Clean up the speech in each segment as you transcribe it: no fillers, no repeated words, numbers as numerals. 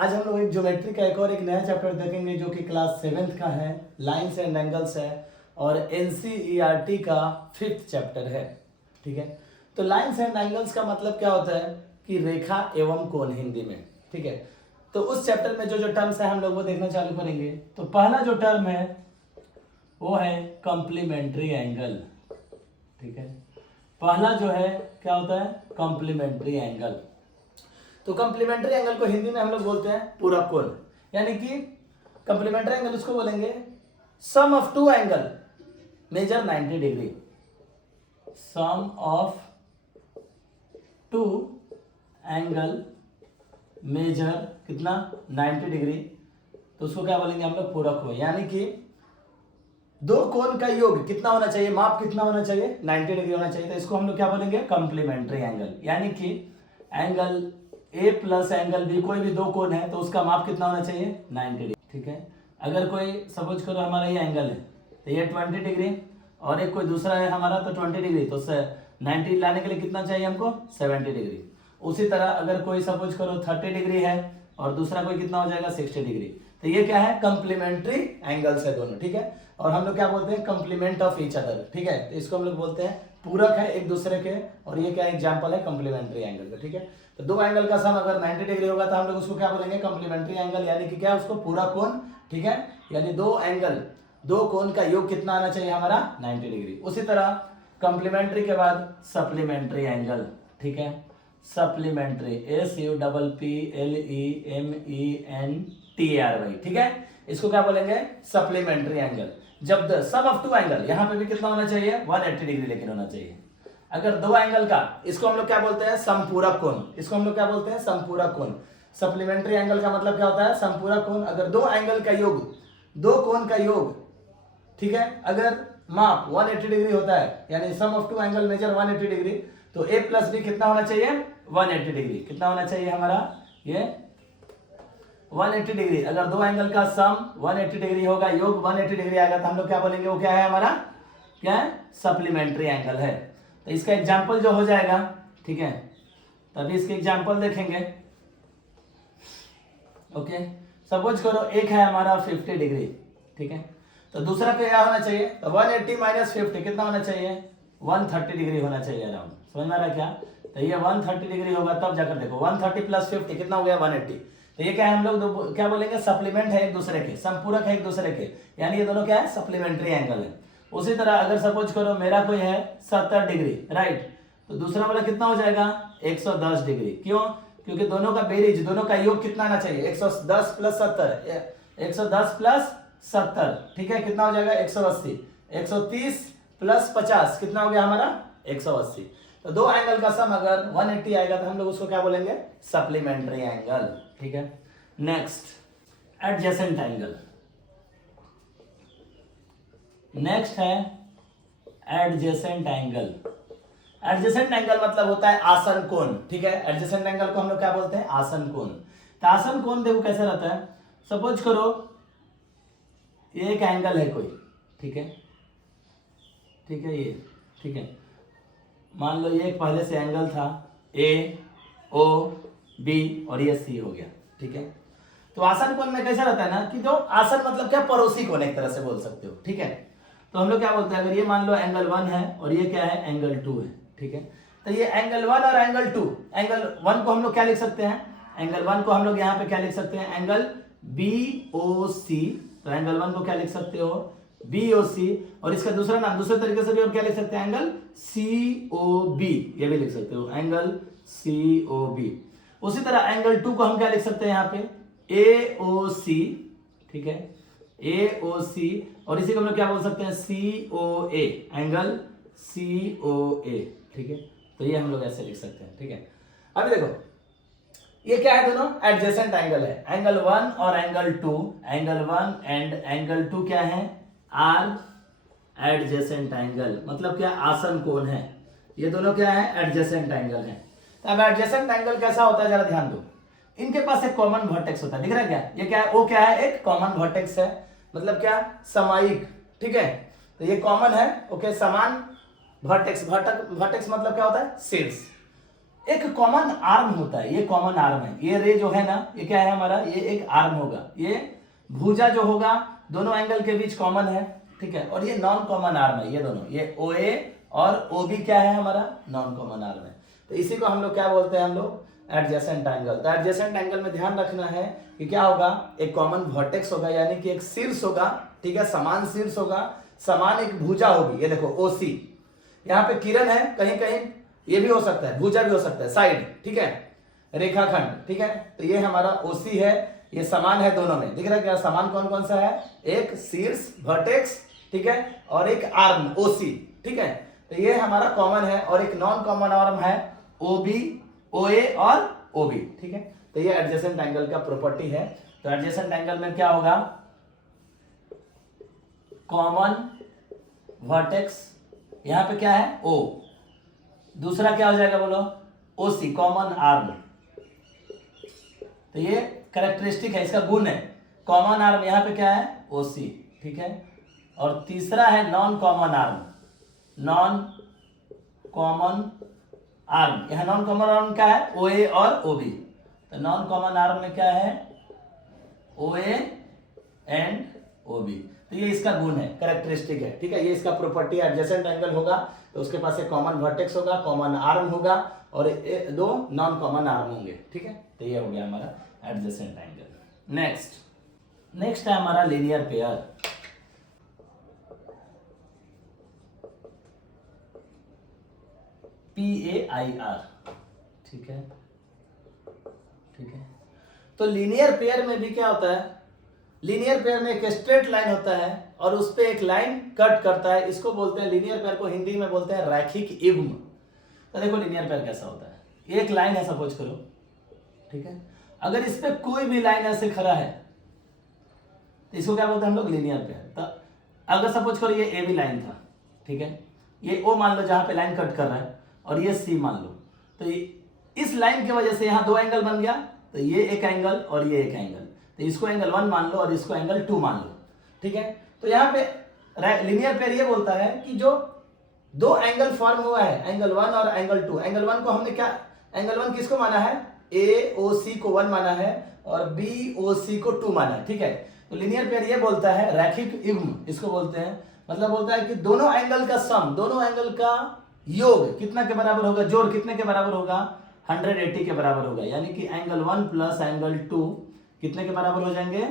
आज हम लोग एक ज्योमेट्री का एक और एक नया चैप्टर देखेंगे जो कि क्लास 7th का है, लाइंस एंड एंगल्स है और एनसीईआरटी का 5th चैप्टर है। ठीक है, तो लाइंस एंड एंगल्स का मतलब क्या होता है कि रेखा एवं कोण हिंदी में। ठीक है, तो उस चैप्टर में जो जो टर्म्स है हम लोग वो देखना चालू करेंगे। तो पहला जो टर्म है वो है कॉम्प्लीमेंट्री एंगल। ठीक है, पहला जो है क्या होता है, कॉम्प्लीमेंट्री एंगल। तो कॉम्प्लीमेंट्री एंगल को हिंदी में हम लोग बोलते हैं पूरक कोण, यानी कि कॉम्प्लीमेंट्री एंगल उसको बोलेंगे sum of two angle measure 90 degree. Sum of two angle measure कितना 90 डिग्री, तो उसको क्या बोलेंगे हम लोग पूरक कोण। यानी कि दो कोण का योग कितना होना चाहिए, माप कितना होना चाहिए, 90 डिग्री होना चाहिए। तो इसको हम लोग क्या बोलेंगे, कॉम्प्लीमेंट्री एंगल। यानी कि angle A plus angle B, कोई भी दो कोण है तो उसका माप कितना होना चाहिए, 90 डिग्री। ठीक है, अगर कोई सपोज करो हमारा ये एंगल है तो ये 20 डिग्री और एक कोई दूसरा है हमारा तो 20 डिग्री, तो 90 लाने के लिए कितना चाहिए हमको, 70 डिग्री। उसी तरह अगर कोई सपोज करो 30 डिग्री है और दूसरा कोई कितना हो जाएगा, 60 डिग्री। तो ये क्या है, कॉम्प्लीमेंट्री एंगल्स है दोनों। ठीक है, और हम लोग क्या बोलते हैं, कॉम्प्लीमेंट ऑफ ईच अदर। ठीक है, तो इसको हम लोग बोलते हैं पूरक है एक दूसरे के, और ये क्या एग्जांपल है कॉम्प्लीमेंट्री एंगल का। ठीक है, तो दो एंगल का सम अगर 90 डिग्री होगा तो हम लोग उसको क्या बोलेंगे, कॉम्प्लीमेंट्री एंगल, यानी कि क्या, उसको पूरक कोण। ठीक है, यानी दो एंगल, दो कोण का योग कितना आना चाहिए हमारा, 90 डिग्री। उसी तरह कॉम्प्लीमेंट्री के बाद सप्लीमेंट्री एंगल। ठीक है, सप्लीमेंट्री, SUPPLEMENTRY। ठीक है, इसको क्या बोलेंगे, सप्लीमेंट्री एंगल। जब the sum of two angle, यहां पे भी कितना होना चाहिए, 180 डिग्री लेकिन होना चाहिए। अगर दो एंगल का, इसको हम लोग क्या बोलते हैं, समपूरक कोण। इसको हम लोग क्या बोलते हैं, समपूरक कोण। सप्लीमेंट्री एंगल का मतलब क्या होता है, समपूरक कोण। अगर दो एंगल का योग, दो कोण का योग, ठीक है, अगर माप 180 डिग्री होता है, यानी sum of two angle measure 180 degree, तो a प्लस बी कितना होना चाहिए, 180 डिग्री। कितना होना चाहिए हमारा, ये 180 डिग्री। अगर दो एंगल का सम 180 डिग्री होगा, योग 180 डिग्री आएगा, तो हम लोग क्या बोलेंगे, वो क्या है हमारा, क्या है, सप्लीमेंट्री एंगल है। तो इसका एग्जाम्पल जो हो जाएगा, ठीक है, तभी इसके एग्जाम्पल देखेंगे। ओके, सपोज करो एक है हमारा 50 डिग्री। ठीक है, तो दूसरा पे क्या होना चाहिए, तो 180 माइनस 50 कितना होना चाहिए, 130 डिग्री होना चाहिए अराउंड। समझ में आ रहा है क्या, तो ये 130 डिग्री होगा तब जाकर देखो 130 प्लस 50 कितना हो गया, 180। तो ये क्या है, हम लोग क्या बोलेंगे, सप्लीमेंट है एक दूसरे के, संपूरक है एक दूसरे के, यानी ये दोनों क्या है, सप्लीमेंट्री एंगल है। उसी तरह अगर सपोज करो मेरा कोई है 70 डिग्री, राइट, तो दूसरा वाला कितना हो जाएगा, 110 डिग्री। क्यों, क्योंकि दोनों का बेरीज, दोनों का योग कितना आना चाहिए, 110 प्लस 70, 110 प्लस 70, ठीक है, कितना हो जाएगा, 180। 130 प्लस 50 कितना हो गया हमारा, 180। तो दो एंगल का सम अगर 180 आएगा तो हम लोग उसको क्या बोलेंगे, सप्लीमेंट्री एंगल। ठीक है, नेक्स्ट एडजेसेंट एंगल। नेक्स्ट है एडजेसेंट एंगल। एडजेसेंट एंगल मतलब होता है आसन कोण। ठीक है, एडजेसेंट एंगल को हम लोग क्या बोलते हैं, आसन कोण। तो आसन कोण देखो कैसे रहता है, सपोज करो एक एंगल है कोई, ठीक है, ठीक है, ये ठीक है, मान लो ये एक पहले से एंगल था ए ओ बी और ये सी हो गया। ठीक है, तो आसन कोण में कैसा रहता है ना, कि जो आसन मतलब क्या, पड़ोसी कोण एक तरह से बोल सकते हो। ठीक है, तो हम लोग क्या बोलते हैं, अगर ये मान लो एंगल 1 है और ये क्या है, एंगल 2 है। ठीक है, तो ये एंगल 1 और एंगल 2, एंगल 1 को हम लोग क्या लिख सकते हैं, एंगल 1 को हम लोग यहाँ पे क्या लिख सकते हैं, एंगल BOC। तो एंगल 1 को क्या लिख सकते हो, BOC, और इसका दूसरा नाम दूसरे तरीके से भी और क्या लिख सकते हैं, एंगल COB, ये भी लिख सकते हो, एंगल COB। उसी तरह एंगल 2 को हम क्या लिख सकते हैं यहाँ पे, AOC। ठीक है, AOC, और इसी को हम लोग क्या बोल सकते हैं, COA, एंगल COA। ठीक है, तो ये हम लोग ऐसे लिख सकते हैं। ठीक है, अभी देखो ये क्या है, दोनों एडजेसेंट एंगल है, एंगल 1 और एंगल 2। एंगल 1 एंड एंगल 2 क्या है, आर एडजेसेंट एंगल, मतलब क्या, आसन कोण है। ये दोनों क्या है, एडजेसेंट एंगल है। तो अब एडजेसेंट एंगल कैसा होता है, जरा ध्यान दो। इनके पास एक कॉमन वर्टेक्स होता है, दिख रहा है क्या, ये क्या है, वो क्या है, एक कॉमन वर्टेक्स है, मतलब क्या, समायिक। ठीक है, तो ये कॉमन है, ओके, समान वर्टेक्स। वर्टेक्स मतलब क्या होता है, शीर्ष। एक कॉमन आर्म होता है, ये कॉमन आर्म है, ये रे जो है ना, ये क्या है हमारा, ये एक आर्म होगा, ये भुजा जो होगा दोनों एंगल के बीच कॉमन है, ठीक है। और ये नॉन कॉमन आर्म है, ये दोनों, ये ओ ए और ओ बी क्या है हमारा, नॉन कॉमन आर्म है। तो इसी को हम लोग क्या बोलते हैं, हम लोग एडजेसेंट एंगल। तो एडजेसेंट एंगल में ध्यान रखना है कि क्या होगा, एक कॉमन वर्टेक्स होगा, यानी कि एक शीर्ष होगा, ठीक है, समान शीर्ष होगा, समान एक भुजा होगी, ये देखो ओ सी, यहाँ पे किरण है, कहीं कहीं ये भी हो सकता है, भुजा भी हो सकता है, साइड, ठीक है, रेखाखंड, ठीक है। तो ये हमारा ओसी है, ये समान है दोनों में, दिख रहा है क्या, समान कौन कौन सा है, एक शीर्ष वर्टेक्स, ठीक है, और एक आर्म ओसी, ठीक है। तो ये हमारा कॉमन है, और एक नॉन कॉमन आर्म है ओबी, ओए और ओबी, ठीक है। तो ये एडजेसेंट एंगल का प्रॉपर्टी है। तो एडजेसेंट एंगल में क्या होगा, कॉमन वर्टेक्स, यहां पे क्या है ओ, दूसरा क्या हो जाएगा बोलो, ओसी, कॉमन आर्म। तो ये कैरेक्टरिस्टिक है, इसका गुण है, कॉमन आर्म, यहां पे क्या है ओसी, ठीक है। और तीसरा है non common arm, non common arm, यहां नॉन कॉमन आर्म क्या है, ओ ए और ओ बी। तो नॉन कॉमन आर्म में क्या है, ओ ए एंड ओ बी। तो ये इसका गुण है, कैरेक्टरिस्टिक है, ठीक है। ये इसका प्रॉपर्टी एडजेसेंट एंगल होगा, तो उसके पास एक कॉमन वर्टेक्स होगा, कॉमन आर्म होगा, और दो नॉन कॉमन आर्म होंगे, ठीक है। तो ये हो गया हमारा एडजेसेंट एंगल। नेक्स्ट है हमारा लीनियर पेयर। PAIR, ठीक है, ठीक है। तो लीनियर पेयर में भी क्या होता है, लीनियर पेयर में एक स्ट्रेट लाइन होता है और उस पे एक लाइन कट करता है, इसको बोलते हैं, लीनियर पेयर को हिंदी में बोलते हैं रैखिक युग्म। तो देखो लीनियर पेयर कैसा होता है, एक लाइन है सपोज करो, ठीक है, अगर इस पे कोई भी लाइन ऐसे खड़ा है तो इसको क्या बोलते हैं हम लोग, लीनियर पेयर। तो अगर सपोज करो ये ए बी लाइन था, ठीक है, ये ओ मान लो जहां पे लाइन कट कर रहा है, और ये सी मान लो, तो इस लाइन की वजह से यहां दो एंगल बन गया, तो ये एक एंगल और ये एक एंगल, तो इसको एंगल 1 मान लो और इसको एंगल 2 मान लो, ठीक है। तो यहाँ पे लीनियर पेयर ये बोलता है कि जो दो एंगल फॉर्म हुआ है, एंगल 1 और एंगल 2, एंगल 1 को हमने क्या, एंगल 1 किसको माना है, ए ओ सी को 1 माना है और बी ओ सी को 2 माना है, ठीक है। तो लीनियर पेयर ये बोलता है रैखिक युग्म, इसको बोलते हैं, मतलब बोलता है कि दोनों एंगल का सम, दोनों एंगल का योग कितना के बराबर होगा, जोड़ कितने के बराबर होगा, 180 के बराबर होगा, यानी कि एंगल 1 प्लस एंगल 2 कितने के बराबर हो जाएंगे,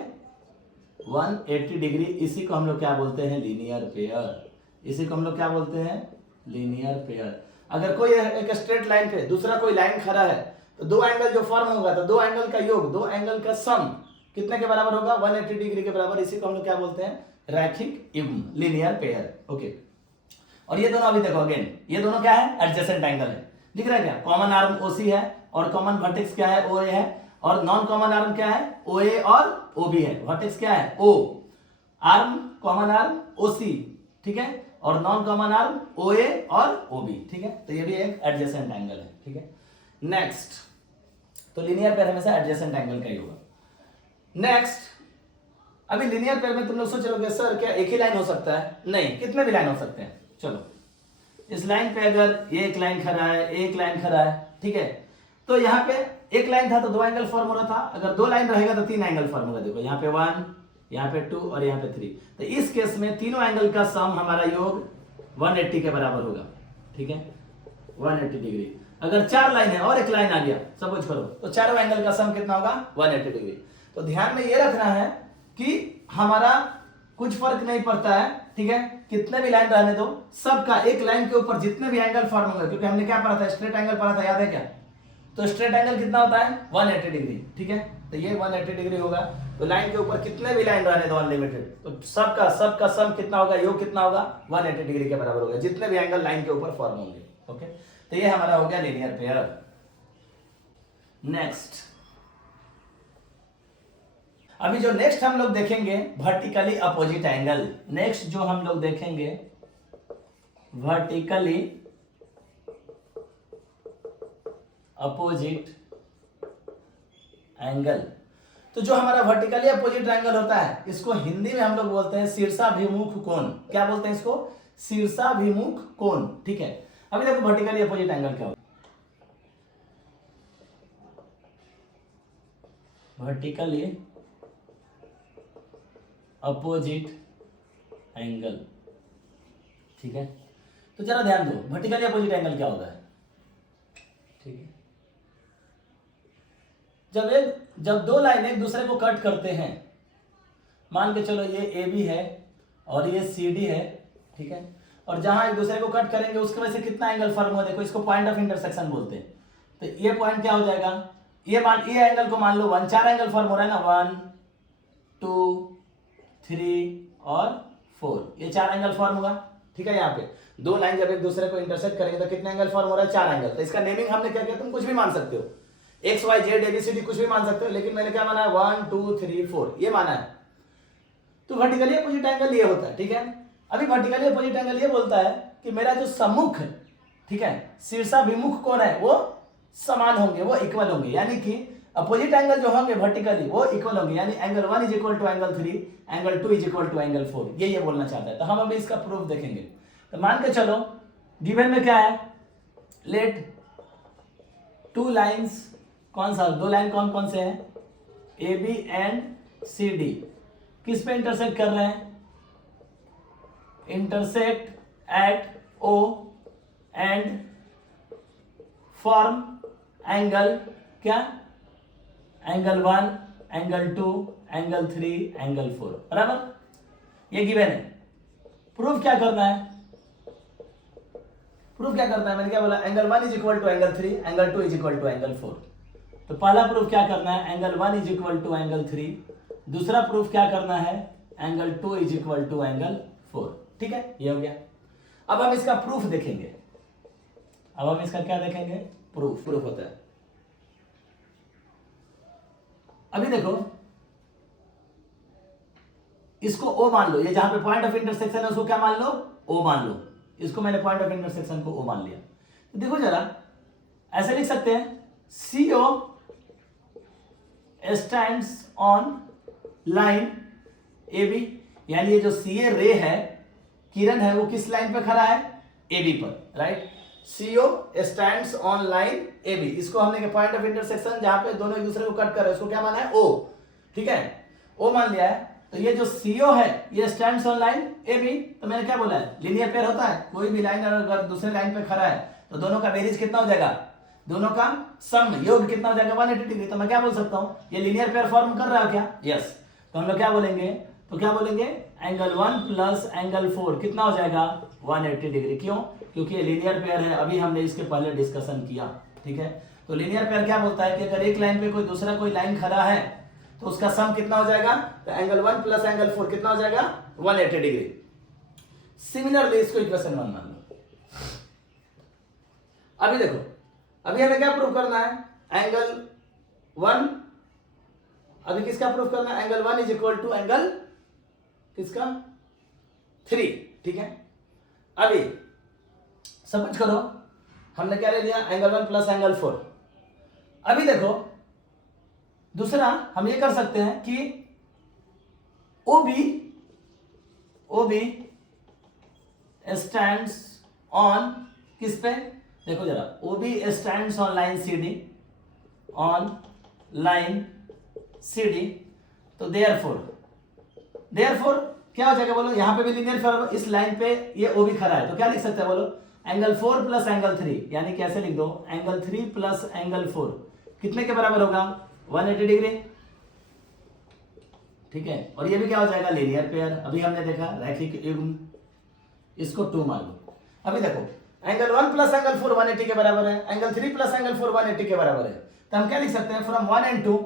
180 डिग्री। इसी को हम लोग क्या बोलते हैं, लीनियर पेयर, इसी को हम लोग क्या बोलते हैं, लीनियर पेयर। अगर कोई एक स्ट्रेट लाइन पे दूसरा कोई लाइन खड़ा है, तो दो एंगल जो फॉर्म होगा, तो दो एंगल का योग, दो एंगल का सम कितने के बराबर होगा, 180 डिग्री के बराबर। इसी को हम लोग क्या बोलते हैं, रैखिक युग्म, लीनियर पेयर, ओके। और ये दोनों अभी देखो अगेन, ये दोनों क्या है, एडजेसेंट एंगल है, दिख रहा है क्या, कॉमन आर्म ओसी है और कॉमन वर्टेक्स क्या है, ओ ए है, और नॉन कॉमन आर्म क्या है, ओ ए और ओ बी है, वर्टेक्स क्या है, ओ, आर्म कॉमन आर्म ओ सी, ठीक है, और नॉन कॉमन आर्म ओ ए और ओ बी, ठीक है। तो ये भी एक एडजेसेंट एंगल है, ठीक है। नेक्स्ट, तो लीनियर पेयर हमेशा एडजेसेंट एंगल का ही होगा। नेक्स्ट, अभी लीनियर पेयर में तुम लोग सोच रहे सर क्या एक ही लाइन हो सकता है, नहीं, कितने भी लाइन हो सकते हैं। चलो, इस लाइन पे अगर ये एक लाइन खड़ा है, एक लाइन खड़ा है, ठीक है, तो यहाँ पे एक लाइन था तो दो एंगल फॉर्म हो रहा था, अगर दो लाइन रहेगा तो तीन एंगल फॉर्म होगा। देखो यहाँ पे 1, यहाँ पे 2 और यहाँ पे 3। तो इस केस में तीनों एंगल का सम हमारा योग 180 के बराबर होगा, ठीक है, 180 डिग्री। अगर 4 लाइन है और एक लाइन आ गया सपोज करो, तो चारों एंगल का सम कितना होगा, 180 डिग्री। तो ध्यान में ये रखना है कि हमारा कुछ फर्क नहीं पड़ता है, ठीक है, कितने भी लाइन रहने दो, सबका एक लाइन के ऊपर जितने भी एंगल फॉर्म होंगे, क्योंकि हमने क्या पढ़ा था, स्ट्रेट एंगल पढ़ा था, याद है क्या। तो स्ट्रेट एंगल कितना होता है, 180 डिग्री, ठीक है। तो ये 180 डिग्री होगा, तो लाइन के ऊपर कितने भी लाइन रहने दो अनलिमिटेड, तो सबका सम कितना होगा, योग कितना होगा, 180 डिग्री के बराबर होगा, जितने भी एंगल लाइन के ऊपर फॉर्म होंगे, ओके। तो ये हमारा हो गया लीनियर पेयर। नेक्स्ट, अभी जो नेक्स्ट हम लोग देखेंगे वर्टिकली अपोजिट एंगल। नेक्स्ट जो हम लोग देखेंगे वर्टिकली अपोजिट एंगल। तो जो हमारा वर्टिकली अपोजिट एंगल होता है, इसको हिंदी में हम लोग बोलते हैं शीर्षाभिमुख कोण। क्या बोलते हैं इसको, शीर्षाभिमुख कोण, ठीक है। अभी देखो वर्टिकली अपोजिट एंगल क्या होता है। Vertically opposite angle. ठीक है, तो जरा ध्यान दो, वर्टिकली अपोजिट एंगल क्या होता है? ठीक है, जब दो लाइन एक दूसरे को कट करते हैं, मान के चलो ये ए बी है और ये सी डी है, ठीक है, और जहां एक दूसरे को कट करेंगे उसकी वजह से कितना एंगल फॉर्म हो, देखो इसको पॉइंट ऑफ इंटरसेक्शन बोलते हैं। तो ये पॉइंट क्या हो जाएगा, ये एंगल को मान लो 1, 4 एंगल फॉर्म हो रहा है ना, 1 2 3 और 4, ये 4 एंगल फॉर्म होगा। ठीक है, यहाँ पे दो लाइन जब एक दूसरे को इंटरसेक्ट करेंगे तो कितने एंगल फॉर्म हो रहा है, 4 एंगल। तो इसका नेमिंग हमने क्या किया, तुम कुछ भी मान सकते हो, एक्स वाई जेड एबीसीडी कुछ भी मान सकते हो, लेकिन मैंने क्या माना है 1 2 3 4 ये माना है। तो वर्टिकली अपोजिट एंगल ये होता है। ठीक है, अभी वर्टिकली अपोजिट एंगल ये बोलता है कि मेरा जो सम्मुख, ठीक है, शीर्षाभिमुख कोण है वो समान होंगे, वो इक्वल होंगे, यानी कि अपोजिट एंगल जो होंगे वर्टिकली वो इक्वल होंगे, यानी angle 1 is equal to angle 3, angle 2 is equal to angle 4, ये बोलना चाहता है। तो हम अभी इसका प्रूफ देखेंगे। तो मान के चलो गिवन में क्या है, लेट टू लाइंस, कौन सा, दो लाइन कौन कौन से हैं, A B and C D, किस पे इंटरसेक्ट कर रहे हैं, intersect at O and form angle क्या, एंगल 1 एंगल 2 एंगल 3 एंगल 4, बराबर, ये गिवन है। प्रूफ क्या करना है, प्रूफ क्या करना है, मैंने क्या बोला, angle 1 is equal to angle 3, angle 2 is equal to angle 4। तो पहला प्रूफ क्या करना है, angle 1 is equal to angle 3, दूसरा प्रूफ क्या करना है, angle 2 is equal to angle 4। ठीक है, ये हो गया। अब हम इसका प्रूफ देखेंगे, अब हम इसका क्या देखेंगे, प्रूफ होता है। अभी देखो इसको ओ मान लो, ये जहां पे पॉइंट ऑफ इंटरसेक्शन है उसको क्या मान लो, ओ मान लो, इसको मैंने पॉइंट ऑफ इंटरसेक्शन को ओ मान लिया। तो देखो जरा ऐसे लिख सकते हैं, CO stands on line AB, यानी ये जो CA रे है, किरण है, वो किस लाइन पे खड़ा है, AB पर, right. CO stands on line AB, इसको हमने पॉइंट ऑफ इंटरसेक्शन जहां पे दोनों एक दूसरे को कट कर रहे हैं उसको क्या माना है, O। ठीक है, O मान लिया है। तो ये जो CO है ये स्टैंड्स ऑन लाइन AB, तो मैंने क्या बोला है, लीनियर पेयर होता है, कोई भी लाइन अगर दूसरे लाइन पे खड़ा है तो दोनों का वेरिएज कितना हो जाएगा, दोनों का सम योग कितना हो जाएगा, 180 डिग्री। तो मैं क्या बोल सकता हूं, ये लीनियर पेयर फॉर्म कर रहा है क्या, यस। तो हम लोग क्या बोलेंगे, तो क्या बोलेंगे, एंगल 1 प्लस एंगल 4 कितना हो जाएगा, 180 डिग्री। क्यों, क्योंकि ये लीनियर पेयर है, अभी हमने इसके पहले डिस्कशन किया। ठीक है, तो लीनियर पेयर क्या बोलता है कि अगर एक लाइन पे कोई दूसरा कोई लाइन खड़ा है तो उसका सम कितना हो जाएगा, तो एंगल 1 प्लस एंगल 4 कितना हो जाएगा, 180 डिग्री। सिमिलरली इसको इक्वेशन 1 मान लो। अभी देखो, अभी हमें क्या प्रूफ करना है, एंगल 1, अभी किसका प्रूफ करना है, angle 1 is equal to angle किसका, 3। ठीक है, अभी समझ करो हमने क्या ले लिया, एंगल 1 प्लस एंगल 4। अभी देखो दूसरा हम ये कर सकते हैं कि OB स्टैंड्स ऑन किस पे, देखो जरा, OB stands on line CD, on line CD। तो देयरफॉर क्या हो जाएगा बोलो, यहां पे भी लीनियर पेयर, इस लाइन पे ये OB खड़ा है, तो क्या लिख सकते हैं बोलो, एंगल 4 प्लस एंगल 3, यानी कैसे लिख दो, एंगल 3 प्लस एंगल 4 कितने के बराबर होगा, 180 डिग्री। ठीक है, और ये भी क्या हो जाएगा, लीनियर पेयर, अभी हमने देखा रैखिक युग्म, इसको 2 मान लो। अभी देखो एंगल 1 प्लस एंगल 4 180 के बराबर है, एंगल 3 प्लस एंगल 4 180 के बराबर है। तो हम क्या लिख सकते हैं, from 1 and 2,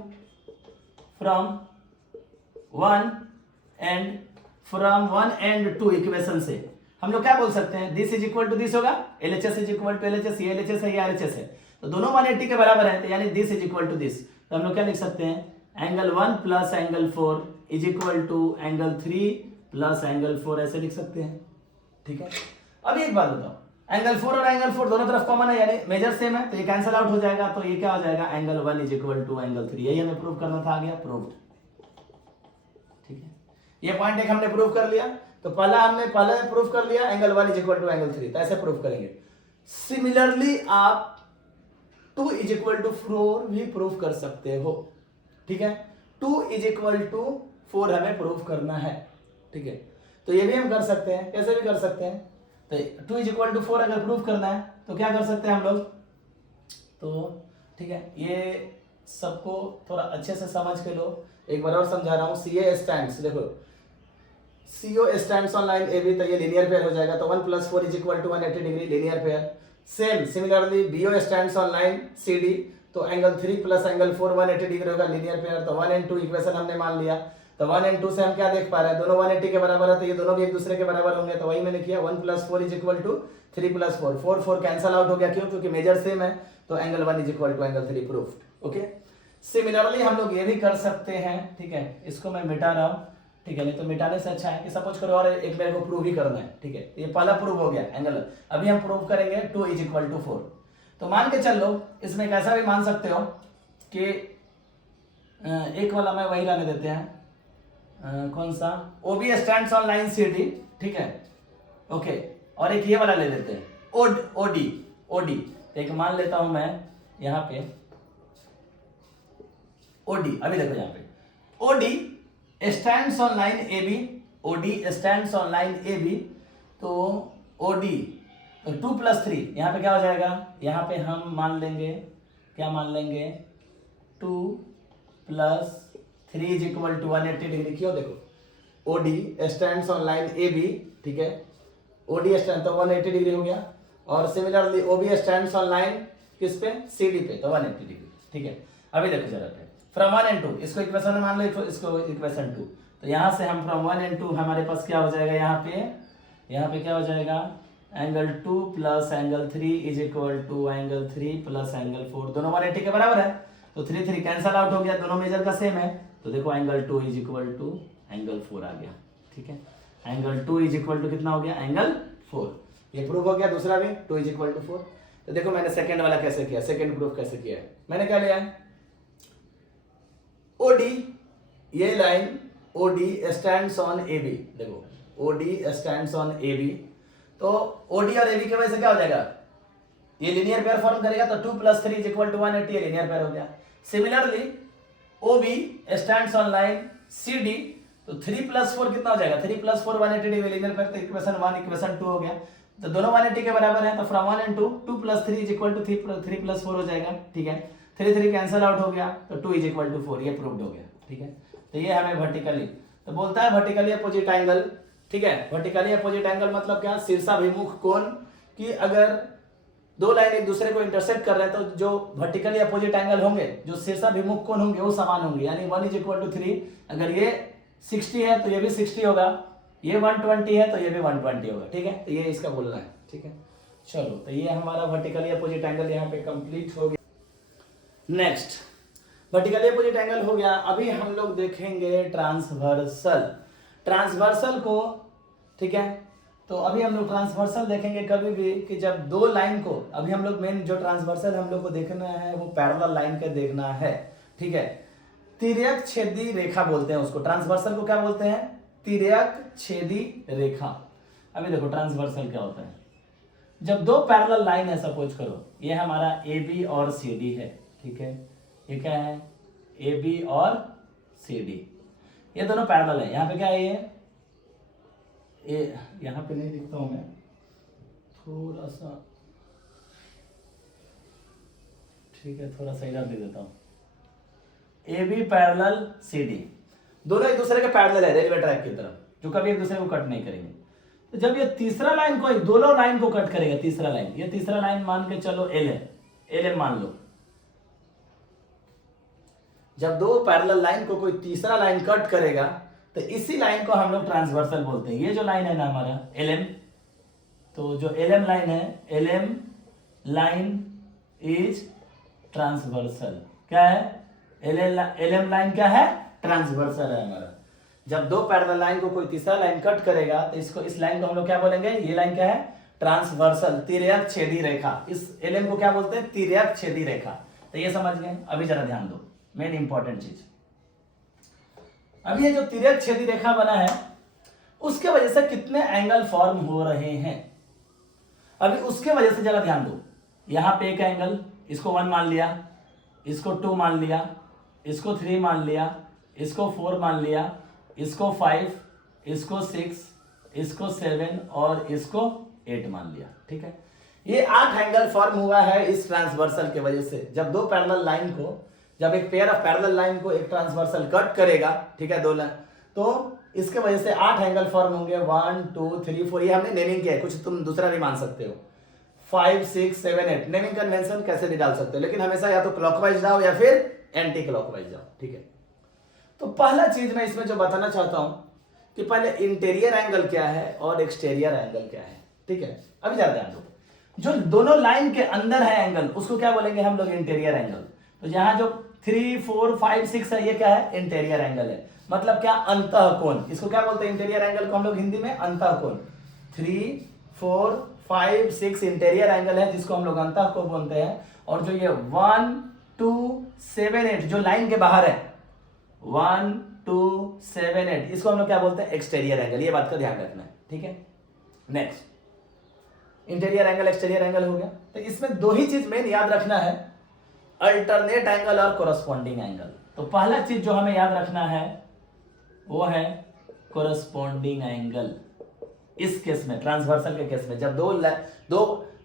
from 1 and 2 equation से हम लोग क्या बोल सकते हैं, this is equal to this होगा, LHS is equal to LHS, ये LHS है ये RHS है, तो दोनों 180 के बराबर है, तो यानी this is equal to this. तो हम लोग क्या लिख सकते हैं, angle 1 plus angle 4 is equal to angle 3 plus angle 4, ऐसे लिख सकते हैं। ठीक है, अभी एक बात बताओ, एंगल 4 और एंगल 4 दोनों तरफ कॉमन है, यानी मेजर सेम है, तो ये कैंसिल आउट हो जाएगा, तो ये क्या हो जाएगा, angle 1 is equal to angle 3, यही हमें प्रूव करना था, आ गया प्रूव्ड। ठीक है, ये पॉइंट एक हमने प्रूव कर लिया। तो पहले प्रूफ कर लिया angle 1 is equal to angle 3, तो ऐसे प्रूफ करेंगे। सिमिलरली आप 2 इज इक्वल टू 4 भी प्रूफ कर सकते हो। ठीक है। 2 इज इक्वल टू 4 हमें प्रूफ करना है, ठीक है। तो ये भी हम कर सकते हैं, कैसे भी कर सकते हैं। तो 2 इज इक्वल टू 4 अगर प्रूफ करना है तो क्या कर सकते हैं हम लोग, तो ठीक है, ये सबको थोड़ा अच्छे से समझ के लो। एक बार और समझा रहा हूँ। सी ए स्टैंड्स, देखो CO stands on line AB, तो ये लीनियर पेयर हो जाएगा, तो 1 + 4 is equal to 180 degree, linear pair. Similarly BO stands on line CD, तो एंगल 3 + एंगल 4 180 डिग्री होगा, लीनियर पेयर। तो 1 and 2 इक्वेशन हमने मान लिया। तो 1 and 2 से हम क्या देख पा रहे हैं, दोनों 180 के बराबर है, तो ये दोनों भी एक दूसरे के बराबर होंगे। तो वही मैंने किया, 1 + 4 is equal to 3 + 4, 4 4 cancel out हो गया, क्यों, क्योंकि मेजर सेम है। तो angle 1 is equal to angle 3 proofed. Okay, similarly हम लोग ये भी कर सकते हैं, ठीक है। इसको मैं मिटा रहा हूँ, ठीक है, नहीं तो मिटाने से अच्छा है कि सपोज करो और एक मेरे को प्रूव ही करना है, ठीक है। ये पहला प्रूव हो गया एंगल, अभी हम प्रूव करेंगे 2 इज इक्वल टू 4। तो मान के चल लो, इसमें कैसा भी मान सकते हो कि एक वाला मैं वही रहने देते हैं, कौन सा, OB stands on line CD, ठीक है, ओके। और एक ये वाला ले लेते हैं, OD। एक मान लेता हूं मैं यहाँ पे OD, अभी देखो यहाँ पे OD stands on line AB, OD stands on line AB, तो OD 2 + 3 यहाँ पे क्या हो जाएगा, यहाँ पे हम मान लेंगे, क्या मान लेंगे, 2 + 3 इज इक्वल टू 180 डिग्री। क्यों, देखो OD stands on line AB, ठीक है, OD स्टैंड तो 180 डिग्री हो गया, और similarly OB stands on line किस पे, CD पे, तो 180 डिग्री, ठीक है। अभी देखो जरा पे फ्रॉम 1 and 2, इसको इक्वेशन में मान लो, इसको इक्वेशन 2, तो यहाँ से हम फ्रॉम 1 and 2 हमारे पास क्या हो जाएगा, यहाँ पे क्या हो जाएगा, angle 2 + angle 3 is equal to angle 3 + angle 4, दोनों 180 के बराबर है, तो 3 3 कैंसल आउट हो गया, दोनों मेजर का सेम है। तो देखो angle 2 is equal to angle 4 आ गया, ठीक है। एंगल 2 इज इक्वल टू कितना हो गया, एंगल 4। ये प्रूफ हो गया, दूसरा भी 2 इज इक्वल टू 4। तो देखो मैंने सेकंड वाला कैसे किया, सेकंड प्रूफ कैसे किया है, मैंने क्या लिया है, OD, ये line OD stands on AB, देखो OD स्टैंड्स ऑन AB, तो OD और AB की वजह से क्या हो जाएगा, ये लीनियर पेयर फॉर्म करेगा, तो 2 + 3 is equal to 180, linear pair हो गया। Similarly OB stands on line CD, तो 3 + 4 कितना हो जाएगा, 3 + 4 180 डिग्री, लीनियर पेयर, तो इक्वेशन 1 इक्वेशन 2 हो गया, तो दोनों 180 के बराबर है। तो from 1 and 2, 2 + 3 is equal to 3 + 4 हो जाएगा, ठीक है। 3 3 कैंसल आउट हो गया, तो 2 इज इक्वल टू 4, ये प्रूव्ड हो गया, ठीक है। तो ये हमें वर्टिकली, तो बोलता है वर्टिकली अपोजिट एंगल, ठीक है। वर्टिकली अपोजिट एंगल मतलब क्या, शीर्षाभिमुख कोण, कि अगर दो लाइन एक दूसरे को इंटरसेक्ट कर रहे हैं, तो जो वर्टिकली अपोजिट एंगल होंगे, जो शीर्षाभिमुख कोण होंगे, वो समान होंगे, यानी 1 इज इक्वल टू 3, अगर ये 60 है तो ये भी 60 होगा, ये 120 है तो ये भी 120 होगा, ठीक है। तो ये इसका बोलना है, ठीक है। चलो, तो ये हमारा वर्टिकली अपोजिट एंगल यहाँ पे कंप्लीट हो गया। नेक्स्ट, वर्टिकली अपोजिट एंगल हो गया, अभी हम लोग देखेंगे ट्रांसवर्सल को, ठीक है। तो अभी हम लोग ट्रांसवर्सल देखेंगे कभी भी कि जब दो लाइन को, अभी हम लोग मेन जो ट्रांसवर्सल हम लोग को देखना है वो पैरेलल लाइन का देखना है, ठीक है। तिर्यक छेदी रेखा बोलते हैं उसको, ट्रांसवर्सल को क्या बोलते हैं, तिर्यक छेदी रेखा। अभी देखो ट्रांसवर्सल क्या होता है, जब दो पैरेलल लाइन है, सपोज करो ये हमारा AB और CD है, ठीक है, ये क्या है, AB और CD, ये दोनों पैरेलल है। यहाँ पे क्या है, ये यहाँ पे नहीं लिखता हूं मैं, थोड़ा सा, ठीक है, थोड़ा सा इधर लिख देता हूं, AB पैरेलल CD, दोनों एक दूसरे के पैरेलल है रेलवे ट्रैक की तरफ, जो कभी एक दूसरे को कट नहीं करेंगे। तो जब ये तीसरा लाइन को, दोनों लाइन को कट करेगा, तीसरा लाइन, ये तीसरा लाइन मान के चलो L है, LM मान लो। जब दो पैरेलल लाइन को कोई तीसरा लाइन कट करेगा, तो इसी लाइन को हम लोग ट्रांसवर्सल बोलते हैं। ये जो लाइन है ना हमारा LM, तो जो LM लाइन है, LM लाइन इज ट्रांसवर्सल, क्या है, LM लाइन क्या है, ट्रांसवर्सल है हमारा। जब दो पैरेलल लाइन को कोई तीसरा लाइन कट करेगा, तो इसको, इस लाइन को हम लोग क्या बोलेंगे, ये लाइन क्या है, ट्रांसवर्सल, तिर्यक छेदी रेखा। इस LM को क्या बोलते हैं, तिर्यक छेदी रेखा। तो ये समझ गए। अभी जरा ध्यान दो, मेन इंपॉर्टेंट चीज, अभी ये जो तिर्यक छेदी रेखा बना है, उसके वजह से कितने एंगल फॉर्म हो रहे हैं, अभी उसके वजह से जरा ध्यान दो। यहां पे एक एंगल, इसको 1 मान लिया, इसको 2 मान लिया, इसको 3 मान लिया, इसको 4 मान लिया, इसको 5, इसको 6, इसको 7 और इसको 8 मान लिया। ठीक है, ये 8 एंगल फॉर्म हुआ है इस ट्रांसवर्सल के वजह से। जब दो पैरेलल लाइन को, जब एक पेयर ऑफ पैरेलल लाइन को एक ट्रांसवर्सल कट करेगा, ठीक है, दो लाइन, तो इसके वजह से 8 एंगल फॉर्म होंगे। 1 2 3 4, ये हमने नेमिंग किया है, कुछ तुम दूसरा भी मान सकते हो। 5 6 7 8 नेमिंग कन्वेंशन कैसे भी डाल सकते हो, लेकिन हमेशा या तो क्लॉकवाइज जाओ या फिर एंटी क्लॉकवाइज जाओ। ठीक है, तो पहला चीज मैं इसमें जो बताना चाहता हूं कि पहले इंटीरियर एंगल क्या है और एक्सटीरियर एंगल क्या है। ठीक है, अभी ज्यादा ध्यान दो, जो दोनों लाइन के अंदर है एंगल, उसको क्या बोलेंगे हम लोग, इंटीरियर एंगल। तो यहां जो 3 4 5 6 है, ये क्या है, इंटीरियर एंगल है। मतलब क्या, अंतःकोण। इसको क्या बोलते हैं, इंटीरियर एंगल को हम लोग हिंदी में अंतःकोण। 3 4 5 6 इंटीरियर एंगल है, जिसको हम लोग अंतःकोण बोलते हैं। और जो ये 1 2 7 8 जो लाइन के बाहर है, 1 2 7 8, इसको हम लोग क्या बोलते हैं, एक्सटीरियर एंगल। ये बात का ध्यान रखना है। ठीक है, next, interior angle exterior angle हो गया। तो इसमें दो ही चीज मेन याद रखना है, अल्टरनेट एंगल और कोरस्पॉन्डिंग एंगल। तो पहला चीज जो हमें याद रखना है वो है कोरस्पॉन्डिंग एंगल। इस केस में, ट्रांसवर्सल के केस में,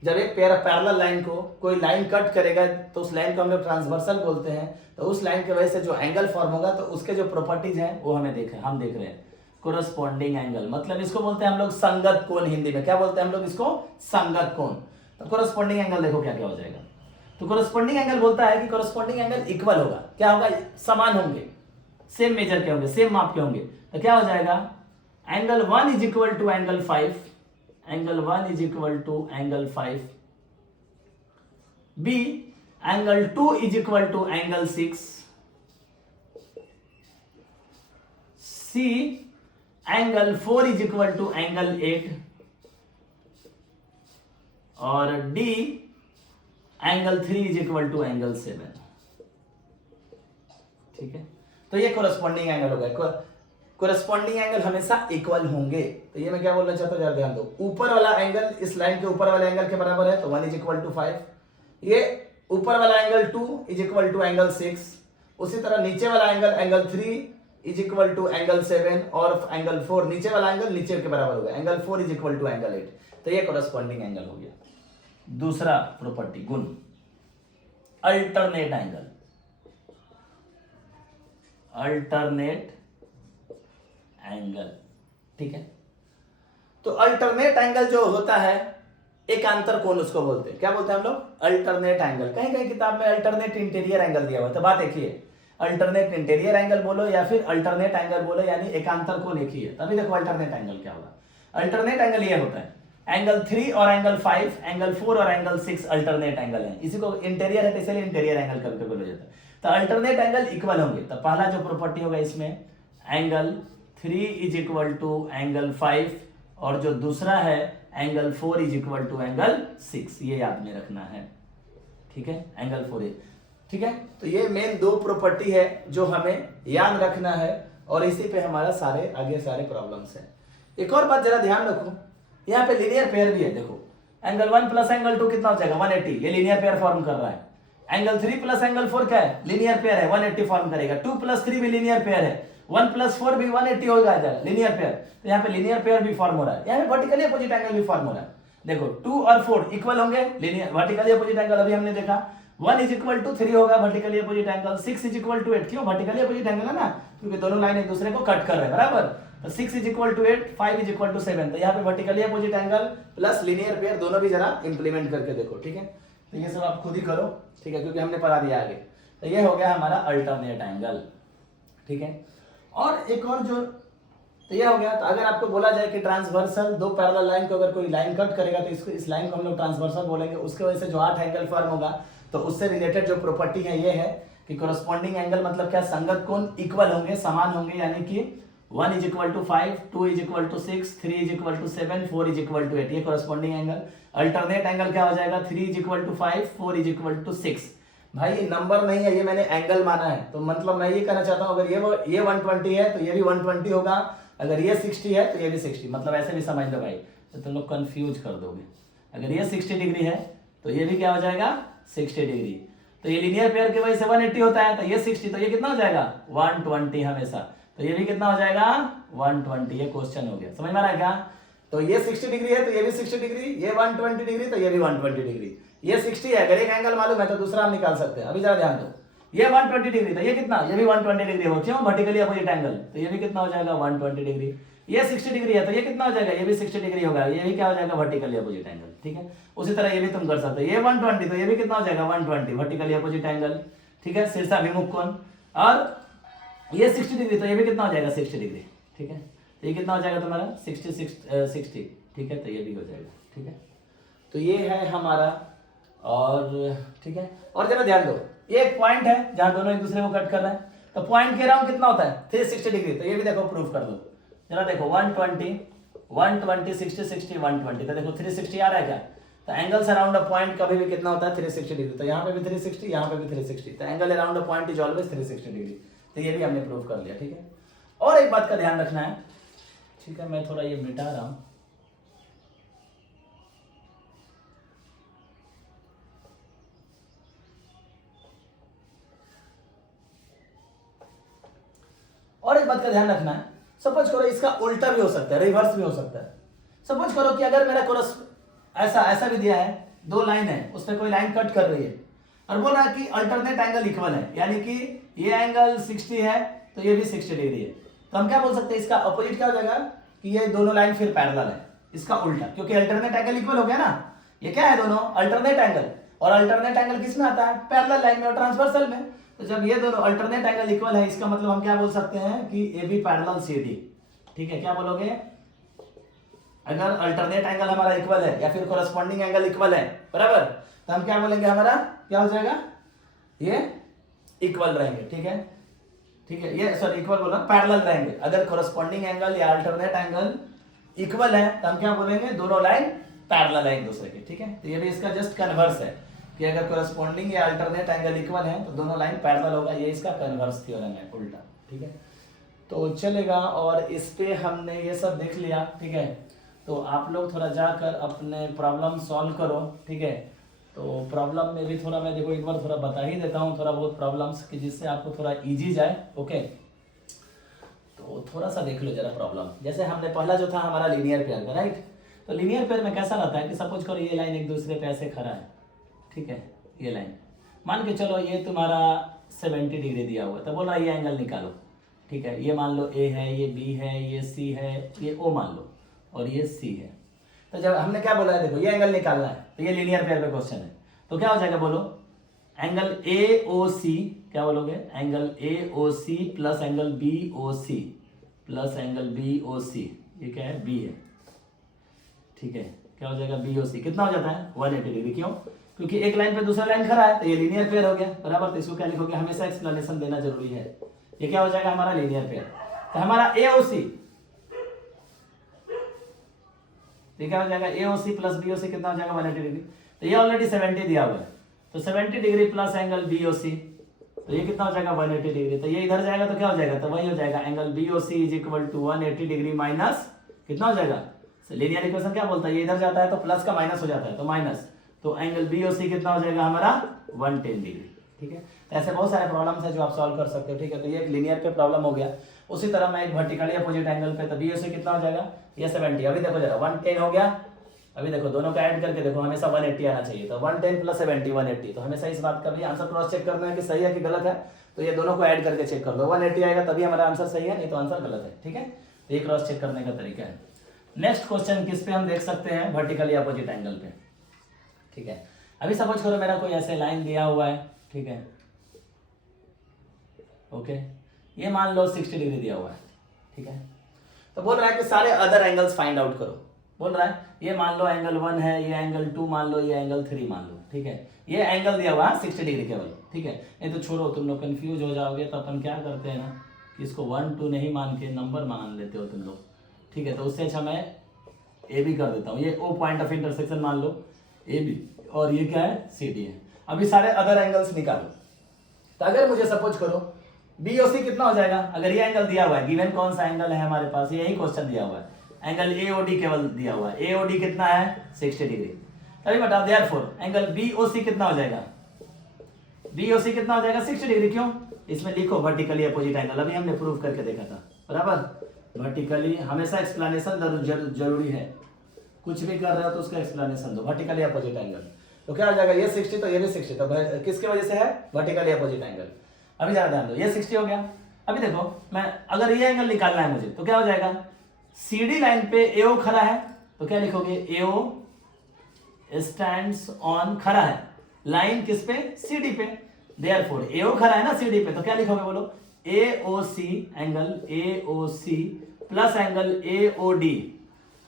जब एक पेयर ऑफ पैरेलल लाइन को कोई लाइन कट करेगा तो उस लाइन को हम लोग ट्रांसवर्सल बोलते हैं। तो उस लाइन की वजह से जो एंगल फॉर्म होगा, तो उसके जो प्रॉपर्टीज हैं वो हम देख रहे हैं। कोरस्पॉन्डिंग एंगल मतलब इसको बोलते हैं हम लोग संगत कोण। हिंदी में क्या बोलते हैं हम लोग इसको, संगत कोण। तो कोरस्पॉन्डिंग एंगल देखो क्या क्या हो जाएगा। तो कोरस्पॉन्डिंग एंगल बोलता है कि कोरस्पॉन्डिंग एंगल इक्वल होगा। क्या होगा, समान होंगे, सेम मेजर के होंगे, सेम माप के होंगे। तो क्या हो जाएगा, angle 1 is equal to angle 5, angle 1 is equal to angle 5। B, angle 2 is equal to angle 6। C, angle 4 is equal to angle 8। और D, angle 3 is equal to angle 7। ठीक है, तो ये कोरस्पॉन्डिंग एंगल हो गया। कोरस्पॉन्डिंग एंगल हमेशा equal होंगे। तो ये मैं क्या बोलना चाहता हूं, जरा ध्यान दो। ऊपर वाला एंगल इस लाइन के ऊपर वाले एंगल के बराबर है, तो 1 इज इक्वल टू 5। ये ऊपर वाला angle 2 is equal to angle 6। उसी तरह नीचे वाला angle, angle 3 is equal to angle 7। और एंगल 4, नीचे वाला एंगल नीचे के बराबर होगा, angle 4 is equal to angle 8। तो ये कोरस्पॉन्डिंग एंगल हो गया। दूसरा प्रॉपर्टी, गुण, अल्टरनेट एंगल। अल्टरनेट एंगल, ठीक है। तो अल्टरनेट एंगल जो होता है, एकांतर कोण उसको बोलते हैं। क्या बोलते हैं हम लोग, अल्टरनेट एंगल। कहीं कहीं किताब में अल्टरनेट इंटीरियर एंगल दिया हुआ है। तो बात एक ही है, अल्टरनेट इंटीरियर एंगल बोलो या फिर अल्टरनेट एंगल बोलो, यानी एकांतर कोण एक ही है। तभी देखो अल्टरनेट एंगल क्या होगा। अल्टरनेट एंगल ये होता है, एंगल 3 और एंगल 5, एंगल 4 और एंगल 6 अल्टरनेट एंगल है। इसी को इंटीरियर है, इसलिए इंटीरियर एंगल कभी कभी बोला जाता है। तो अल्टरनेट एंगल इक्वल होंगे। तो पहला जो प्रॉपर्टी होगा इसमें, angle 3 is equal to angle 5, और जो दूसरा है angle 4 is equal to angle 6। ये याद में रखना है, ठीक है, एंगल 4 है, ठीक है। तो ये मेन दो प्रॉपर्टी है जो हमें याद रखना है, और इसी पे हमारा आगे सारे प्रॉब्लम्स हैं। एक और बात जरा ध्यान रखो, यहाँ पे लीनियर पेयर भी है। देखो एंगल 1 प्लस एंगल 2 कितना हो जाएगा, 180। ये लीनियर पेयर फॉर्म कर रहा है। एंगल 3 प्लस एंगल 4 क्या है, लीनियर पेयर है, 180 फॉर्म करेगा। 2 प्लस 3 भी लीनियर पेयर है, 1 प्लस 4 भी 180 होगा, लीनियर पेयर। तो यहाँ पे लीनियर पेयर भी फॉर्म हो रहा है, यहाँ पे वर्टिकली अपोजिट एंगल भी फॉर्म हो रहा है। देखो 2 और 4 इक्वल होंगे, लीनियर वर्टिकली अपोजिट एंगल अभी हमने देखा। 1 इज इक्वल टू 3 होगा vertically opposite angle, 6 is equal to 8। क्यों वर्टिकली अपोजिट एंगल है ना, क्योंकि दोनों लाइन एक दूसरे को कट कर रहे हैं, बराबर। तो 6 is equal to 8, 5 is equal to 7। तो यहाँ पे vertically opposite angle plus linear pair दोनों भी जरा इंप्लीमेंट करके देखो, ठीक है। तो ये सब आप खुद ही करो, ठीक है, क्योंकि हमने पढ़ा दिया आगे। तो ये हो गया हमारा अल्टरनेट एंगल, ठीक है। और एक और जो, तो ये हो गया। तो अगर आपको बोला जाए कि ट्रांसवर्सल, दो पैरेलल लाइन को अगर कोई लाइन कट करेगा तो इसको, इस लाइन को हम लोग ट्रांसवर्सल बोलेंगे। उसके वजह से जो 8 एंगल फॉर्म होगा, तो उससे रिलेटेड जो प्रॉपर्टी है ये है कि कोरस्पॉन्डिंग एंगल मतलब क्या, संगत कोण इक्वल होंगे, समान होंगे। यानी कि 1 is equal to 5, 2 is equal to 6, 3 is equal to 7, 4 is equal to 8। ये कोरस्पॉन्डिंग एंगल। अल्टरनेट एंगल क्या हो जाएगा, 3 is equal to 5, 4 is equal to 6। भाई ये नंबर नहीं है, ये मैंने एंगल माना है। तो मतलब मैं ये कहना चाहता हूं, अगर ये 120 है तो ये भी 120 होगा, अगर ये 60 है तो ये भी 60। मतलब ऐसे भी समझ लो भाई, तो तुम लोग कंफ्यूज कर दोगे। अगर ये 60 डिग्री है तो ये भी क्या हो जाएगा, 60 डिग्री। तो ये लीनियर पेयर की वजह से 180 होता है, तो ये 60, तो ये कितना हो जाएगा 120 हमेशा, तो ये भी कितना हो जाएगा 120। ये क्वेश्चन हो गया, समझ में आ रहा है क्या? तो ये 60 डिग्री है तो ये भी 60 डिग्री, ये 120 डिग्री तो ये भी 120 डिग्री, ये 60 है, अगर एक एंगल मालूम है तो दूसरा हम निकाल सकते हैं। अभी जरा ध्यान दो, ये 120 डिग्री तो ये कितना, ये भी 120 डिग्री हो, क्यों, वर्टिकली अपोजिट एंगल, तो ये भी कितना हो जाएगा 120 डिग्री। ये 60 डिग्री है तो ये कितना हो जाएगा, ये भी 60 डिग्री होगा, ये भी क्या हो जाएगा वर्टिकली अपोजिट एंगल, ठीक है। उसी तरह ये भी तुम कर सकते हो, ये 120 तो ये भी कितना हो जाएगा 120 वर्टिकली अपोजिट एंगल, ठीक है, शीर्षाभिमुख कोण। और ये 60 डिग्री तो ये भी कितना हो जाएगा 60 डिग्री, ठीक है, तो ये कितना हो जाएगा तुम्हारा 60, ठीक है, तो ये भी हो जाएगा, ठीक है। तो ये है हमारा, और ठीक है, और जरा ध्यान दो, ये एक पॉइंट है जहां दोनों एक दूसरे को कट कर रहे हैं, तो पॉइंट के अराउंड कितना होता है 360 डिग्री, तो ये भी देखो प्रूफ कर दो, जरा देखो 120 60 60 120, तो देखो 360 आ रहा है क्या, तो एंगल्स अराउंड अ पॉइंट कभी भी कितना होता है 360 डिग्री, तो यहाँ पे भी 360, यहाँ पे भी 360, तो angle around a point is always 360 degree, तो ये भी हमने प्रूव कर लिया, ठीक है। और एक बात का ध्यान रखना है, ठीक है, मैं थोड़ा ये मिटा रहा हूं, और एक बात का ध्यान रखना है, सपोज करो इसका उल्टा भी हो सकता है, रिवर्स भी हो सकता है। सपोज करो कि अगर मेरा कोरस ऐसा भी दिया है, दो लाइन है, उस पर कोई लाइन कट कर रही है और बोल रहा है कि अल्टरनेट एंगल इक्वल है, यानी कि ये एंगल 60 है तो ये भी 60 डिग्री है, तो हम क्या बोल सकते हैं, इसका अपोजिट क्या हो जाएगा कि ये दोनों लाइन फिर पैरेलल है, इसका उल्टा, क्योंकि अल्टरनेट एंगल इक्वल हो गया ना, ये क्या है दोनों अल्टरनेट एंगल, और अल्टरनेट एंगल किस में आता है पैरेलल लाइन में और ट्रांसवर्सल में, तो जब ये दोनों अल्टरनेट एंगल इक्वल है, इसका मतलब हम क्या बोल सकते हैं कि A B parallel C D, ठीक है, क्या बोलोगे, अगर अल्टरनेट एंगल हमारा इक्वल है या फिर कोरस्पॉन्डिंग एंगल इक्वल है, बराबर, तो हम क्या बोलेंगे, हमारा क्या हो जाएगा, ये इक्वल रहेंगे, ठीक है, ठीक है, ये सॉरी इक्वल बोला, पैरेलल रहेंगे। अगर कोरस्पॉन्डिंग एंगल या अल्टरनेट एंगल इक्वल है तो हम क्या बोलेंगे, दोनों लाइन पैरेलल है एक दूसरे के, ठीक है, तो ये भी इसका जस्ट कन्वर्स है कि अगर कोरस्पॉन्डिंग या अल्टरनेट एंगल इक्वल है तो दोनों लाइन पैरेलल होगा, ये इसका कन्वर्स थ्योरम है, उल्टा, ठीक है। तो चलेगा, और इस पे हमने ये सब देख लिया, ठीक है, तो आप लोग थोड़ा जाकर अपने प्रॉब्लम सॉल्व करो, ठीक है। तो प्रॉब्लम में भी थोड़ा मैं देखो एक बार थोड़ा बता ही देता हूँ थोड़ा बहुत प्रॉब्लम्स कि जिससे आपको थोड़ा इजी जाए, ओके। तो थोड़ा सा देख लो जरा प्रॉब्लम, जैसे हमने पहला जो था हमारा लीनियर पेयर का, राइट, तो लीनियर पेयर में कैसा रहता है कि सपोज करो ये लाइन एक दूसरे पे ऐसे खड़ा है, ठीक है, ये लाइन मान के चलो ये तुम्हारा 70 डिग्री दिया हुआ है, तो बोल रहा है ये एंगल निकालो, ठीक है, ये मान लो ए है, ये बी है, ये सी है, ये ओ मान लो, और ये सी है, तो जब हमने क्या बोला है, देखो ये एंगल निकालना है, तो ये लीनियर पेयर पे क्वेश्चन है, तो क्या हो जाएगा बोलो, एंगल ए ओ सी, क्या बोलोगे, angle A O C plus angle B O C plus angle B O C, ये क्या है बी है, ठीक है, क्या हो जाएगा बी ओ सी, कितना हो जाता है 180 डिग्री, क्यों, क्योंकि एक लाइन पे दूसरा लाइन खड़ा है, तो ये लीनियर पेयर हो गया, बराबर, तो इसको क्या लिखोगे, हमेशा एक्सप्लेनेशन देना जरूरी है, ये क्या हो जाएगा हमारा लीनियर पेयर, तो हमारा ए ओ सी, ये क्या हो जाएगा ए O C plus B O सी, कितना हो जाएगा 180 डिग्री, तो ये ऑलरेडी 70 दिया हुआ है, तो 70 degree plus angle B O C, तो ये कितना हो जाएगा 180 डिग्री, तो ये इधर जाएगा तो क्या हो जाएगा, तो वही हो जाएगा angle B O C is equal to 180 degree minus कितना हो जाएगा, लीनियर इक्वेशन क्या बोलता है, ये इधर जाता है तो प्लस का माइनस हो जाता है, तो माइनस, तो एंगल बी ओ सी कितना हो जाएगा हमारा 110 डिग्री, ठीक है। तो ऐसे बहुत सारे प्रॉब्लम्स हैं जो आप सॉल्व कर सकते हो, ठीक है, तो ये एक लीनियर पे प्रॉब्लम हो गया। उसी तरह मैं एक वर्टिकली अपोजिट एंगल पे, तो बी ओ सी कितना हो जाएगा, ये 70, अभी देखो जरा 110 हो गया, अभी देखो दोनों का ऐड करके देखो, हमेशा 180 आना चाहिए, तो 110 प्लस 70 180, तो हमेशा इस बात का भी आंसर क्रॉस चेक करना है कि सही है कि गलत है, तो ये दोनों को ऐड करके चेक कर लो, 180 आएगा तभी हमारा आंसर सही है, नहीं तो आंसर गलत है, ठीक है, तो ये क्रॉस चेक करने का तरीका है। नेक्स्ट क्वेश्चन किस पे हम देख सकते हैं, वर्टिकली अपोजिट एंगल पे, ठीक है। अभी सपोज करो मेरा कोई ऐसे लाइन दिया हुआ है, ठीक है, ओके, ये मान लो 60 डिग्री दिया हुआ है, ठीक है, तो बोल रहा है कि सारे अदर एंगल्स फाइंड आउट करो, बोल रहा है ये मान लो एंगल 1 है, ये एंगल 2 मान लो, ये एंगल 3 मान लो, ठीक है, ये एंगल दिया हुआ है 60 डिग्री केवल, ठीक है, नहीं तो छोड़ो तुम लोग कंफ्यूज हो जाओगे, तो अपन क्या करते हैं ना कि इसको 1 2 नहीं मान के नंबर मान लेते हो तुम लोग, ठीक है, तो उससे अच्छा मैं ए बी कर देता हूँ, ये ओ पॉइंट ऑफ इंटरसेक्शन मान लो ए बी, और ये क्या है सी डी है। अभी सारे अदर एंगल्स निकालो, तो अगर मुझे सपोज करो बी ओ सी कितना हो जाएगा, अगर ये एंगल दिया हुआ है, गिवन कौन सा एंगल है हमारे पास, यही क्वेश्चन दिया हुआ है, एंगल ए ओ डी केवल दिया हुआ है, ए ओ डी कितना है 60 डिग्री, तभी बता देयरफॉर एंगल बी ओ सी कितना हो जाएगा, BOC कितना हो जाएगा 60 डिग्री। क्यों? इसमें लिखो वर्टिकली अपोजिट एंगल, अभी हमने प्रूव करके देखा था बराबर। वर्टिकली हमेशा एक्सप्लेनेशन जरूरी है, कुछ भी कर रहे हो तो उसका एक्सप्लेनेशन दो। वर्टिकली अपोजिट एंगल तो क्या हो जाएगा, ये 60 तो ये भी 60, तो किसके वजह से है, वर्टिकली अपोजिट एंगल। अभी जरा ध्यान दो, ये 60 हो गया। अभी देखो मैं अगर ये एंगल निकालना है मुझे तो क्या हो जाएगा, CD लाइन पे AO खड़ा है तो क्या लिखोगे, AO स्टैंड्स ऑन, खड़ा है लाइन किस पे, CD पे, देयरफॉर AO खड़ा है ना CD पे, तो क्या लिखोगे बोलो, AOC angle AOC plus angle AOD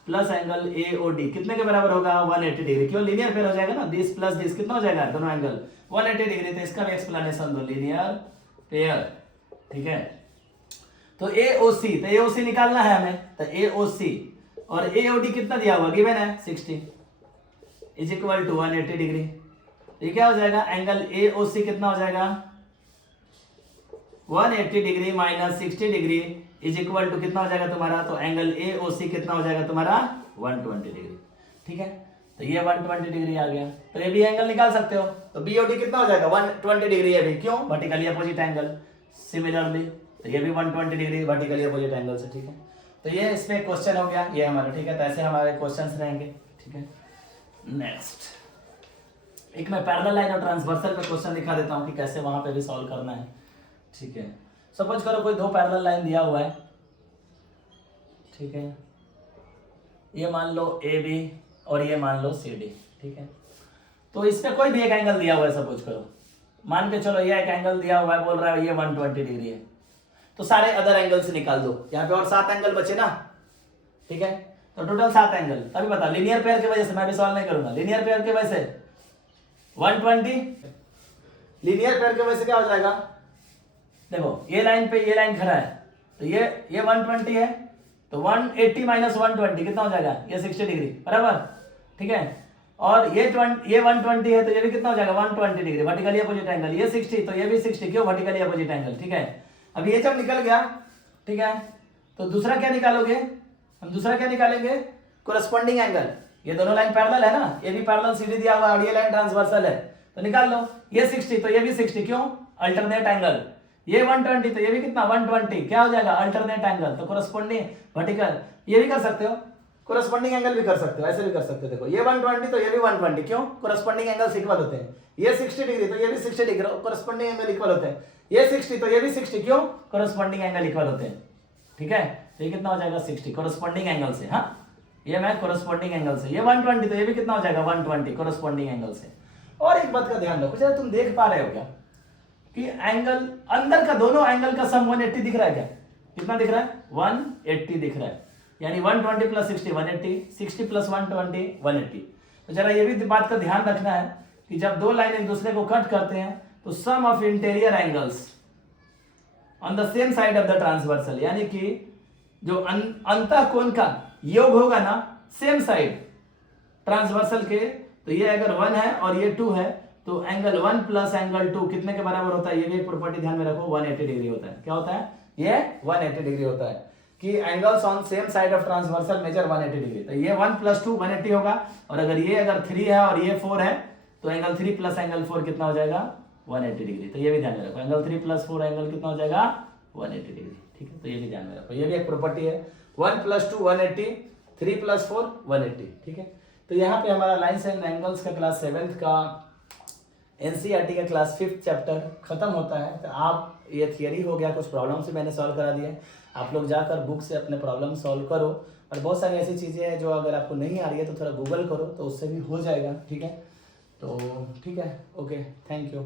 plus angle AOD कितने के बराबर होगा, 180 डिग्री। क्यों, लीनियर पेयर हो जाएगा ना, दिस प्लस दिस कितना हो जाएगा, दोनों एंगल 180 डिग्री। तो इसका भी एक्सप्लेनेशन दो, लीनियर पेयर, ठीक है। तो AOC, तो AOC निकालना है हमें, तो AOC और AOD कितना दिया हुआ, गिवन है 60 इज इक्वल टू 180 डिग्री। ये क्या हो जाएगा, एंगल AOC कितना हो जाएगा, 180 degree minus 60 degree is equal to कितना हो जाएगा तुम्हारा, तो एंगल AOC कितना हो जाएगा तुम्हारा 120 डिग्री, ठीक है। तो ये 120 डिग्री आ गया, तो ये भी एंगल निकाल सकते हो। तो BOD कितना हो जाएगा 120 डिग्री, ये भी क्यों, वर्टिकली अपोजिट एंगल। सिमिलरली तो ये भी 120 डिग्री वर्टिकली अपोजिट एंगल से, ठीक है। तो ये इसमें क्वेश्चन हो गया ये हमारा, ठीक है। तो ऐसे हमारे क्वेश्चंस रहेंगे, ठीक है। नेक्स्ट एक मैं पैरेलल लाइन और ट्रांसवर्सल पे क्वेश्चन दिखा देता हूँ कि कैसे वहां पे भी सॉल्व करना है, ठीक है। सपोज करो कोई दो पैरेलल लाइन दिया हुआ है, ठीक है, ये मान लो AB और ये मान लो CD, ठीक है। तो इसमें कोई भी एक एंगल दिया हुआ है, सपोज करो, मान के चलो ये एक एंगल दिया हुआ है, बोल रहा है ये 120 डिग्री है, तो सारे अदर एंगल से निकाल दो। यहाँ पे और 7 एंगल बचे ना, ठीक है। तो टोटल 7 एंगल। तभी बता, लीनियर पेयर की वजह से मैं भी सॉल्व नहीं करूंगा, लीनियर पेयर की वजह से 120, लीनियर पेयर की वजह से क्या हो जाएगा, देखो ये लाइन पे ये लाइन खड़ा है, तो ये 120 है, तो 180 माइनस 120 कितना हो जाएगा, ये 60 डिग्री बराबर, ठीक है। और ये 120 है, तो ये भी कितना हो जाएगा 120 डिग्री वर्टिकली अपोजिट एंगल। ये 60 तो ये भी 60, क्यों, वर्टिकली अपोजिट एंगल, ठीक है। अब ये जब निकल गया, ठीक है, तो दूसरा क्या निकालोगे, हम दूसरा क्या निकालेंगे, कोरस्पॉन्डिंग एंगल। ये दोनों लाइन पैरेलल है ना, ये भी पैरेलल CD दिया हुआ और ये लाइन ट्रांसवर्सल है, तो निकाल लो। ये 60 तो ये भी 60, क्यों, अल्टरनेट एंगल। ये 120 तो ये भी कितना 120, क्या हो जाएगा, अल्टरनेट एंगल। तो कोरस्पॉन्डिंग वर्टिकल, ये भी कर सकते हो, कोरस्पॉन्डिंग एंगल भी कर सकते हो, ऐसे भी कर सकते हो। देखो ये 120 तो ये भी 120, क्यों, कोरस्पॉन्डिंग एंगल्स इक्वल होते हैं। ये 60 डिग्री तो ये भी 60 डिग्री, कोरस्पॉन्डिंग एंगल इक्वल होते हैं। ये 60 तो ये भी 60, क्यों, कोरस्पॉन्डिंग एंगल इक्वल होते हैं, ठीक है। तो ये कितना हो जाएगा 60 कोरस्पॉन्डिंग एंगल से, हाँ ये मैं कोरस्पॉन्डिंग एंगल से। ये 120 तो ये भी कितना हो जाएगा 120 कोरस्पॉन्डिंग एंगल से। और एक बात का ध्यान रखो, जरा तुम देख पा रहे हो क्या कि एंगल अंदर का, दोनों एंगल का सम 180 दिख रहा है क्या, कितना दिख रहा है 180 दिख रहा है, यानी 120 प्लस 60 180, 60 प्लस 120 180। तो जरा ये भी बात का ध्यान रखना है कि जब दो लाइन एक दूसरे को कट करते हैं तो sum of interior angles on the same side of the transversal, यानी कि जो अंतःकोण का योग होगा ना सेम साइड ट्रांसवर्सल के, तो ये अगर 1 है और ये 2 है, तो एंगल 1 प्लस एंगल 2 कितने के बराबर होता है, ये भी एक प्रॉपर्टी ध्यान में रखो, 180 डिग्री होता है। क्या होता है, ये 180 डिग्री होता है कि angles on same side of transversal measure 180 degree. तो ये 1 प्लस 2 180 होगा, और अगर ये 3 है और ये 4 है, तो एंगल 3 प्लस एंगल 4 कितना हो जाएगा 180 डिग्री। तो ये भी ध्यान में रखो, एंगल 3 प्लस 4 एंगल कितना हो जाएगा 180 डिग्री, ठीक है। तो ये भी ध्यान में रखो, ये भी एक प्रॉपर्टी है, 1 प्लस 2 180, 3 प्लस 4 180, ठीक है। तो यहाँ पे हमारा लाइन्स एंड एंगल्स का क्लास 7th का NCERT का क्लास 5th चैप्टर खत्म होता है। तो आप ये थियरी हो गया, कुछ प्रॉब्लम से मैंने सॉल्व करा दिया, आप लोग जाकर बुक से अपने प्रॉब्लम सॉल्व करो। और बहुत सारी ऐसी चीज़ें हैं जो अगर आपको नहीं आ रही है तो थोड़ा गूगल करो, तो उससे भी हो जाएगा, ठीक है। तो ठीक है, ओके, थैंक यू।